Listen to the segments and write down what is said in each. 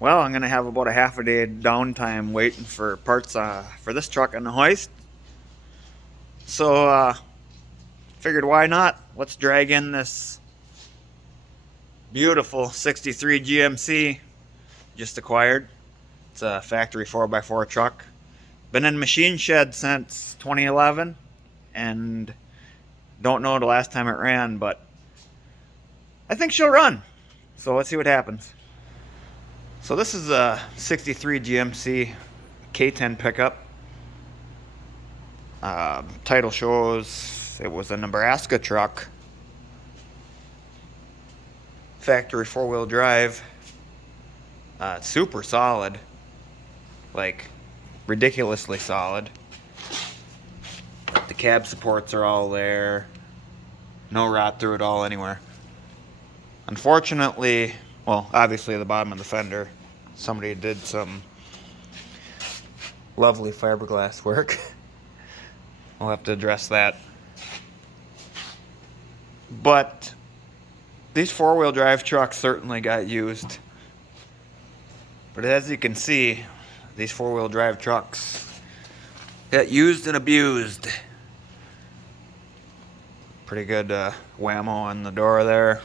Well, I'm gonna have about a half a day downtime waiting for parts for this truck on the hoist. So figured why not? Let's drag in this beautiful '63 GMC just acquired. It's a factory 4x4 truck. Been in machine shed since 2011, and don't know the last time it ran, but I think she'll run. So let's see what happens. So this is a '63 GMC K10 pickup. Title shows it was a Nebraska truck. Factory four-wheel drive. Super solid. Like, ridiculously solid. The cab supports are all there. No rot through it all anywhere. Unfortunately, well, obviously the bottom of the fender, somebody did some lovely fiberglass work. We'll have to address that. But these four-wheel drive trucks certainly got used. But as you can see, these four-wheel drive trucks got used and abused. Pretty good whammo on the door there,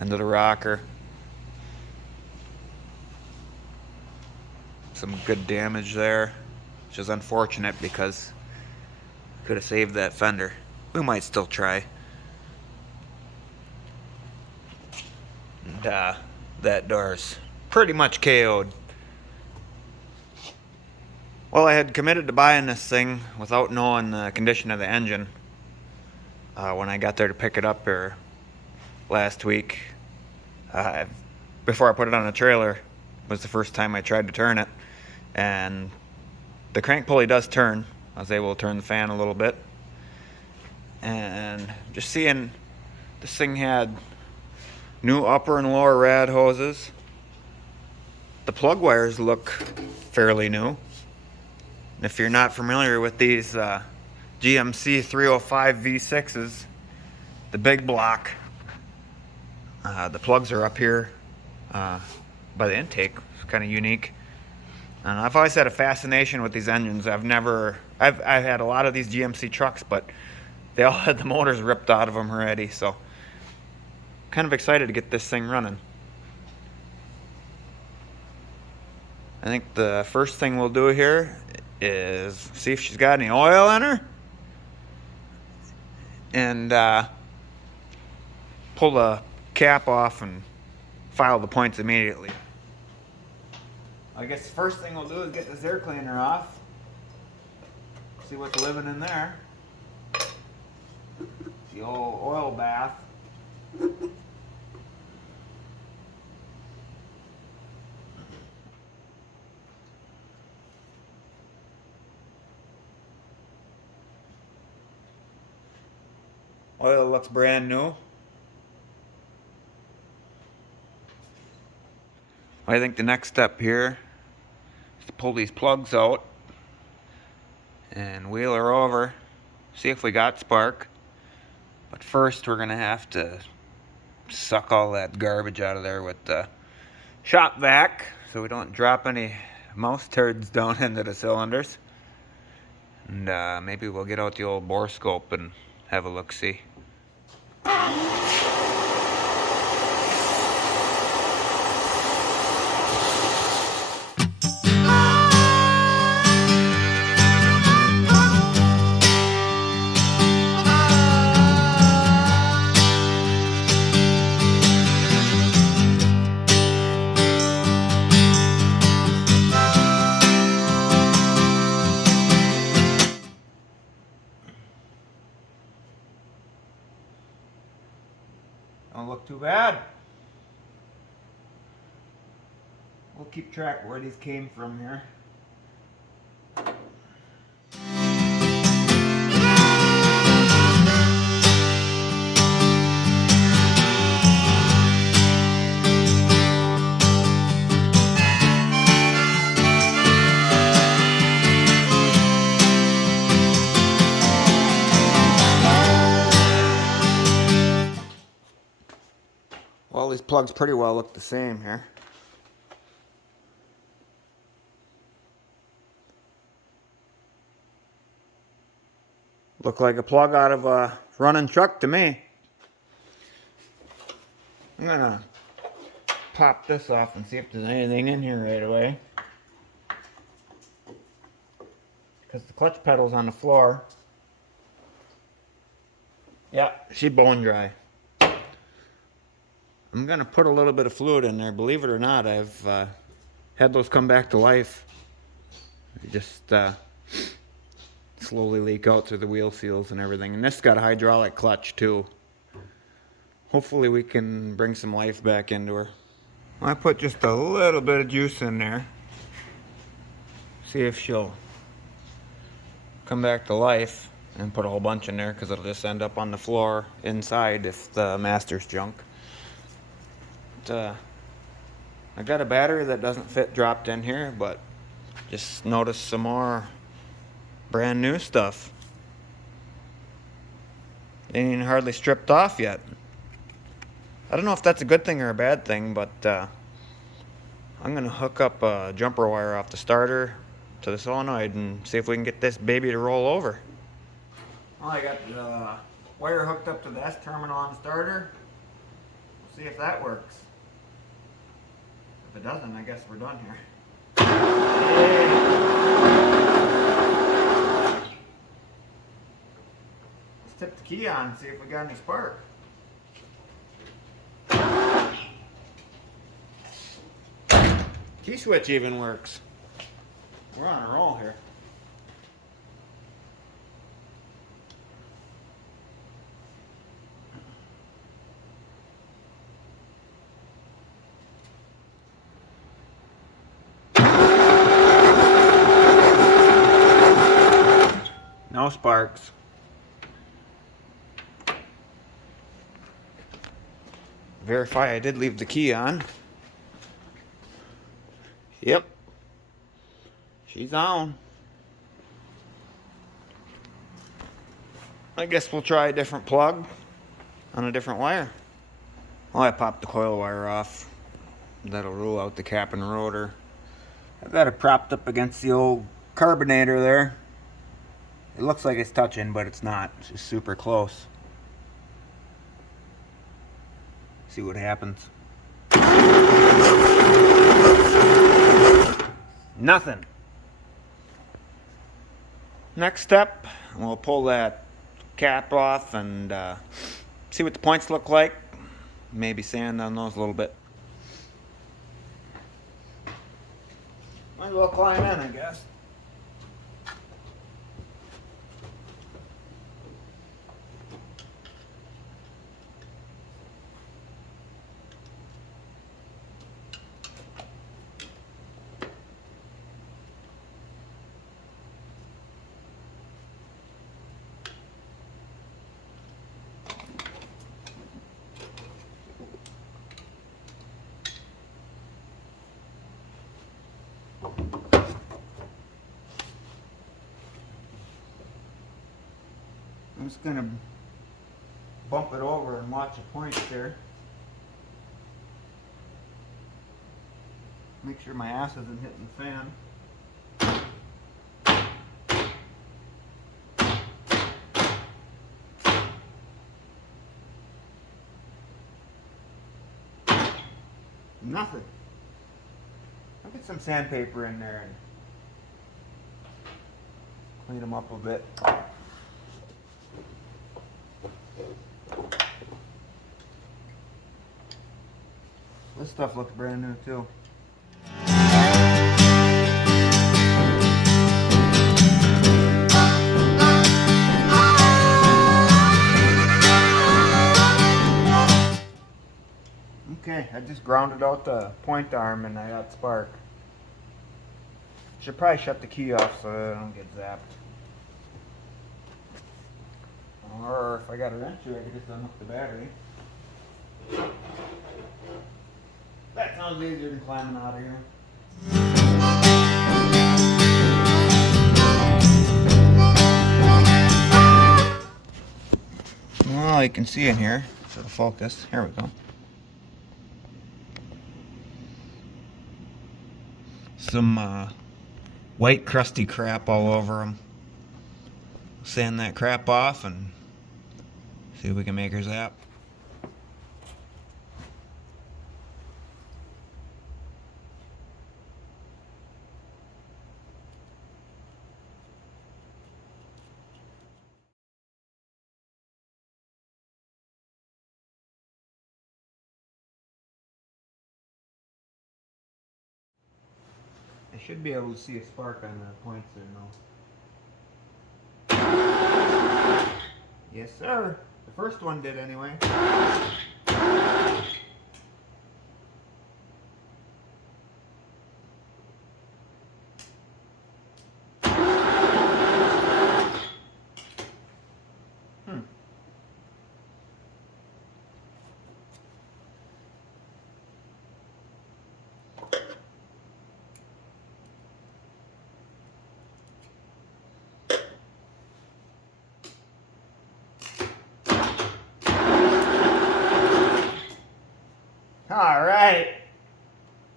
into the rocker. Some good damage there, which is unfortunate because could have saved that fender. We might still try. And that door's pretty much KO'd. Well, I had committed to buying this thing without knowing the condition of the engine. When I got there to pick it up here last week, before I put it on a trailer, was the first time I tried to turn it. And the crank pulley does turn. I was able to turn the fan a little bit. And just seeing this thing had new upper and lower rad hoses. The plug wires look fairly new. And if you're not familiar with these GMC 305 V6s, the big block, the plugs are up here by the intake. It's kind of unique. And I've always had a fascination with these engines. I've had a lot of these GMC trucks, but they all had the motors ripped out of them already. So kind of excited to get this thing running. I think the first thing we'll do here is see if she's got any oil in her, and pull the cap off and file the points immediately. I guess the first thing we'll do is get this air cleaner off, see what's living in there. The old oil bath. Oil looks brand new. I think the next step here is to pull these plugs out and wheel her over, see if we got spark. But first we're gonna have to suck all that garbage out of there with the shop vac so we don't drop any mouse turds down into the cylinders. And maybe we'll get out the old bore scope and have a look-see. Don't look too bad. We'll keep track of where these came from here. Well, these plugs pretty well look the same here. Look like a plug out of a running truck to me. I'm gonna pop this off and see if there's anything in here right away. Because the clutch pedal's on the floor. Yeah, she's bone dry. I'm gonna put a little bit of fluid in there. Believe it or not, I've had those come back to life. They just slowly leak out through the wheel seals and everything. And this got a hydraulic clutch too. Hopefully we can bring some life back into her. I put just a little bit of juice in there. See if she'll come back to life, and put a whole bunch in there because it'll just end up on the floor inside if the master's junk. But, I got a battery that doesn't fit dropped in here, but just noticed some more brand new stuff. They ain't even hardly stripped off yet. I don't know if that's a good thing or a bad thing, but I'm gonna hook up a jumper wire off the starter to the solenoid and see if we can get this baby to roll over. Well, I got the wire hooked up to the S terminal on the starter. We'll see if that works. If it doesn't, I guess we're done here. Let's tip the key on and see if we got any spark. Key switch even works. We're on a roll here. No sparks. Verify I did leave the key on. Yep. She's on. I guess we'll try a different plug on a different wire. Well, I popped the coil wire off. That'll rule out the cap and rotor. I've got it propped up against the old carbonator there. It looks like it's touching, but it's not. It's just super close. See what happens. Nothing. Next step, we'll pull that cap off and see what the points look like. Maybe sand on those a little bit. Might as well climb in, I guess. I'm just going to bump it over and watch the points here. Make sure my ass isn't hitting the fan. Nothing. I'll get some sandpaper in there and clean them up a bit. This stuff looks brand new too. Okay, I just grounded out the point arm and I got spark. Should probably shut the key off so I don't get zapped. Or if I got a wrench here, I could just unhook the battery. That sounds easier than climbing out of here. Well, you can see in here, so it'll focus. Here we go. Some white crusty crap all over them. Sand that crap off and see if we can make her zap. I should be able to see a spark on the points there now. Yes, sir. The first one did anyway. All right,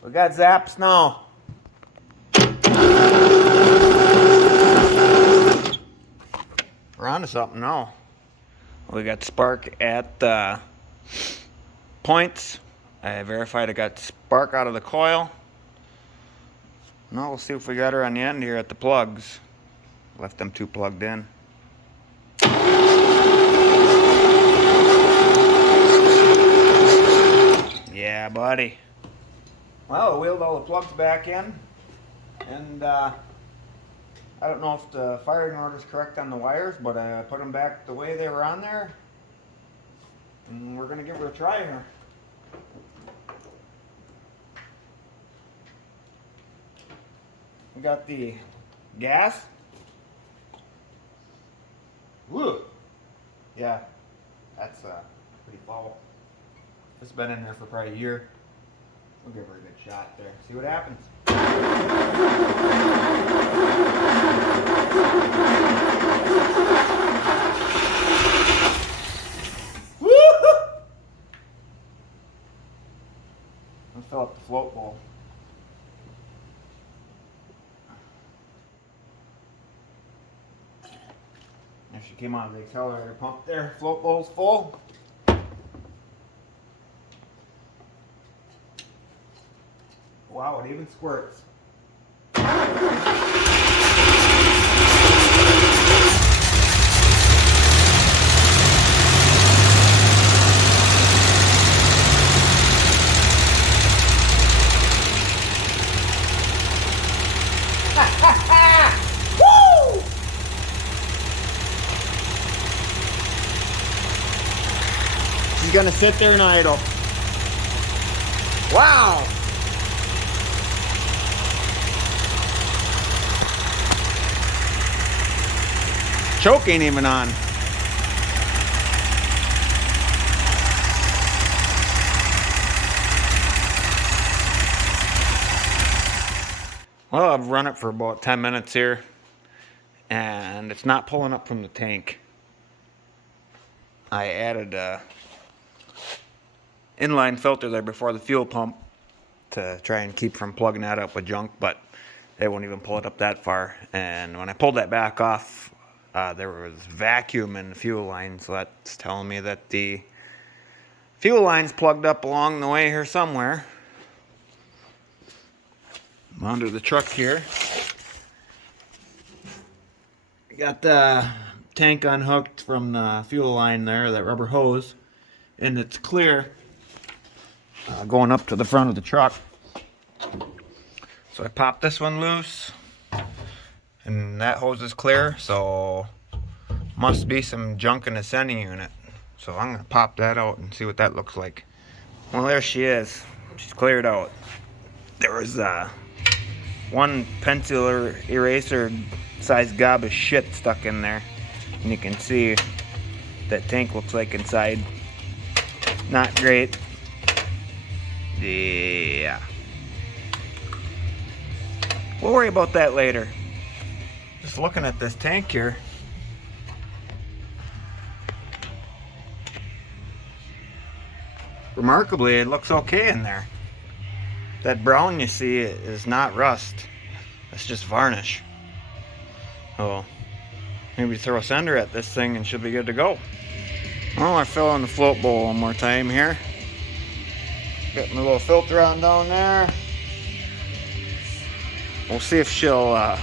we got zaps now. We're on to something now. We got spark at the points. I verified I got spark out of the coil. Now we'll see if we got her on the end here at the plugs. Left them two plugged in. Yeah, buddy. Well, I wheeled all the plugs back in, and I don't know if the firing order is correct on the wires, but I put them back the way they were on there, and we're going to give her a try here. We got the gas. Woo! Yeah, that's pretty foul. It's been in there for probably a year. We'll give her a good shot there. See what happens. Woo! I'll fill up the float bowl. There she came out of the accelerator pump there. Float bowl's full. Wow, it even squirts. Woo! She's gonna sit there and idle. Wow! Choke ain't even on. Well, I've run it for about 10 minutes here, and it's not pulling up from the tank. I added a inline filter there before the fuel pump to try and keep from plugging that up with junk, but it won't even pull it up that far. And when I pulled that back off, there was vacuum in the fuel line, so that's telling me that the fuel line's plugged up along the way here somewhere. I'm onto the truck here. Got the tank unhooked from the fuel line there, that rubber hose, and it's clear going up to the front of the truck. So I popped this one loose, and that hose is clear, so must be some junk in the sending unit. So I'm gonna pop that out and see what that looks like. Well, there she is. She's cleared out. There was one pencil eraser sized gob of shit stuck in there, and you can see that tank looks like inside. Not great. Yeah. We'll worry about that later. Just looking at this tank here. Remarkably, it looks okay in there. That brown you see is not rust. It's just varnish. Oh, Maybe throw a sender at this thing and she'll be good to go. Well, I fill in the float bowl one more time here. Get my little filter on down there. We'll see if she'll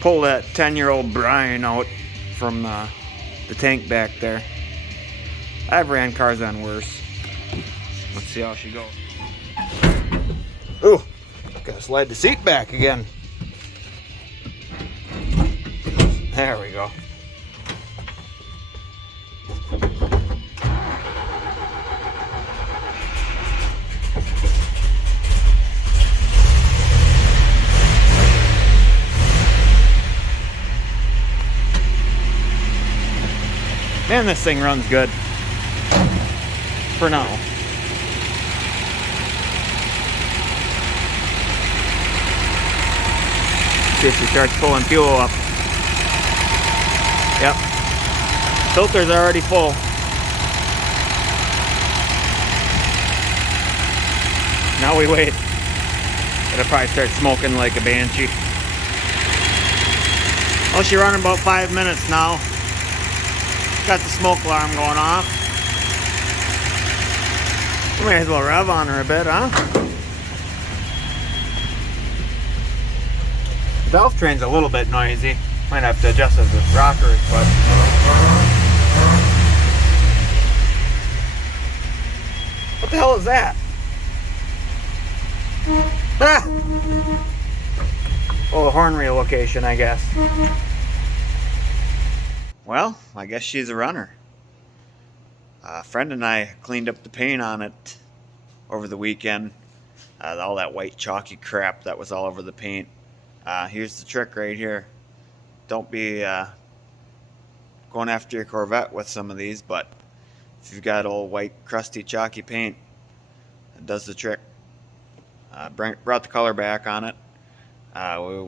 pull that 10-year-old brine out from the tank back there. I've ran cars on worse. Let's see how she goes. Ooh, gotta slide the seat back again. There we go. Man, this thing runs good. For now. See if she starts pulling fuel up. Yep. Filter's already full. Now we wait. It'll probably start smoking like a banshee. Oh, she's running about 5 minutes now. Got the smoke alarm going off. We may as well rev on her a bit, huh? The valve train's a little bit noisy. Might have to adjust the rockers, but... What the hell is that? Ah! Oh, the horn relocation, I guess. Well, I guess she's a runner. A friend and I cleaned up the paint on it over the weekend. All that white chalky crap that was all over the paint. Here's the trick right here. Don't be going after your Corvette with some of these, but if you've got old white crusty chalky paint, it does the trick. Brought the color back on it.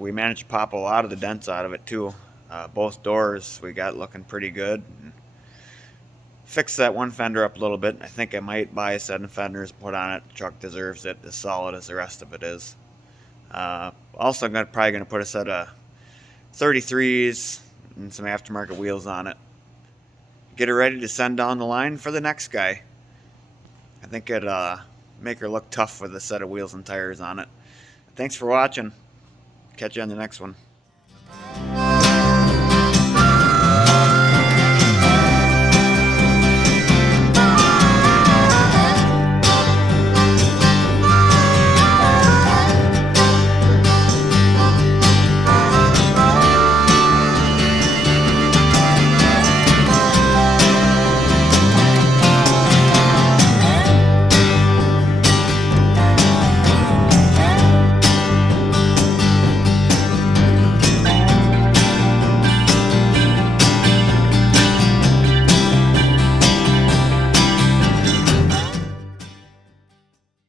We managed to pop a lot of the dents out of it too. Both doors we got looking pretty good. Fixed that one fender up a little bit. I think I might buy a set of fenders, put on it. The truck deserves it as solid as the rest of it is. Also, I'm probably going to put a set of 33s and some aftermarket wheels on it. Get her ready to send down the line for the next guy. I think it'd make her look tough with a set of wheels and tires on it. Thanks for watching. Catch you on the next one.